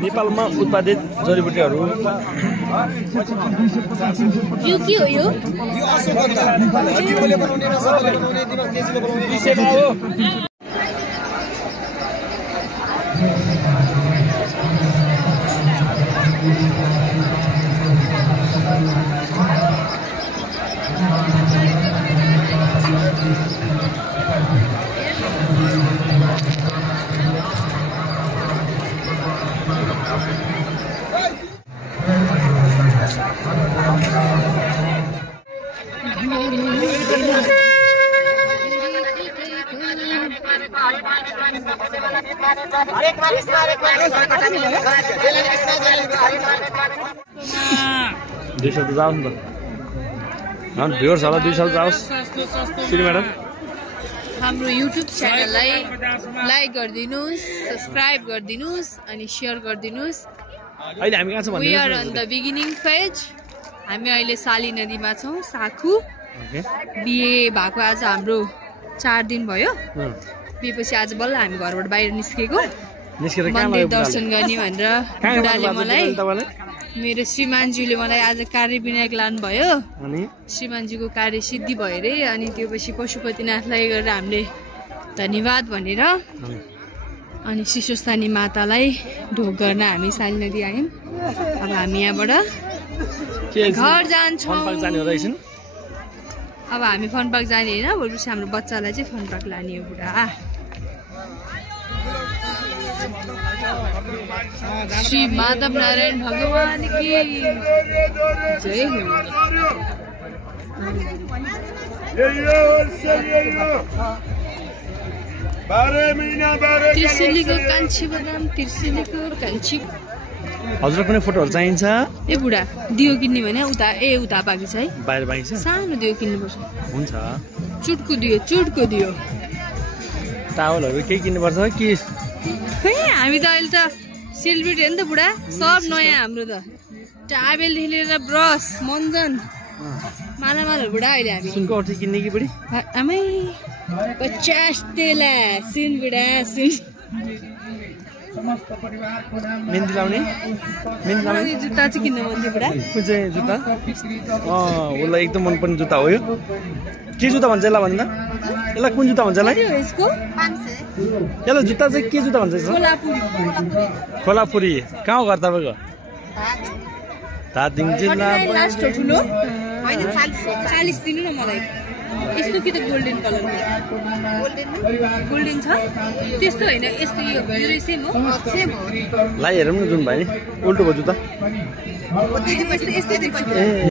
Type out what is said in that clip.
नेपालमा उत्पादित जडीबुटीहरू यो के हो यो दुई सौ जाओस् न त भ्युअर्स होला 200 जाओस् श्री म्याडम हाम्रो युट्युब च्यानललाई लाइक गरिदिनुस् सब्स्क्राइब गरिदिनुस् अनि शेयर गरिदिनुस् अहिले हामी कहाँ छौं भन्नु we are on the beginning phase हामी अहिले साली नदीमा छौं साखु बिए भएको आज हाम्रो 4 दिन भयो बिएपछि आज बल्ल हामी घरबाट बाहिर निस्केको मन्दिर दर्शन गर्ने भनेर बुढाले मलाई मेरो श्रीमानज्यूले मलाई आज कार्य विनायक लानु भयो अनि श्रीमानज्यूको कार्य सिद्धि भयो रे अनि त्यसपछि पशुपतिनाथलाई गरेर हामीले धन्यवाद भनेर अनि शिशुस्थानी मातालाई ढोक गर्न हामी साली नदी आयौं अब हामी यहाँबाट घर जान्छौं अब हामी फन पार्क जाने हैन भोलिपछि हाम्रो बच्चालाई चाहिँ फन पार्क लाने हो बुढा श्री माधव नारायण भगवान की जय हो तिर्सिलीको कान्छी बदाम तिर्सिलीको कान्छी हजुर कुनै फोटोहरु चाहिन्छ ए बुढा दियो किन्ने भने उता पाकी छ है बाहिर पाइन्छ सानो दियो किन्नु पर्छ हुन्छ चुटको दियो टावलहरु के किन्नु पर्छ कि खै हामी त अहिले त सेलिब्रेटी हो नि त बुढा सब नयाँ हाम्रो त टावेलदेखि लिएर ब्रस मन्जन मालामालहरु बुढा अहिले हामी सुनको अर्थी किन्ने कि बढी आमै 50 तेला सुन बुढा सुन मेहन्दी लाउने जुत्ता चाहिँ किन्न मन थियो बुढा कुन चाहिँ जुत्ता उसलाई एकदम मन पर्ने जुत्ता हो यो के जुत्ता भन्छ यसलाई भन्दा यसलाई कुन जुत्ता भन्छ यसलाई यसको 500 यसलाई जुत्ता चाहिँ के जुत्ता भन्छ खोलापुरी कहाँ हो घर तपाईँको धादिङ जिल्ला लास्ट हो ठुलो हैन 40 दिनु न मलाई यस्तो कि त गोल्डन कलर गोल्डन छ त्यस्तो हैन यस्तो यो सेम हो लाई हेरौँ न जुन भाइ उल्टो भयो जुत्ता यस्तो देख्छु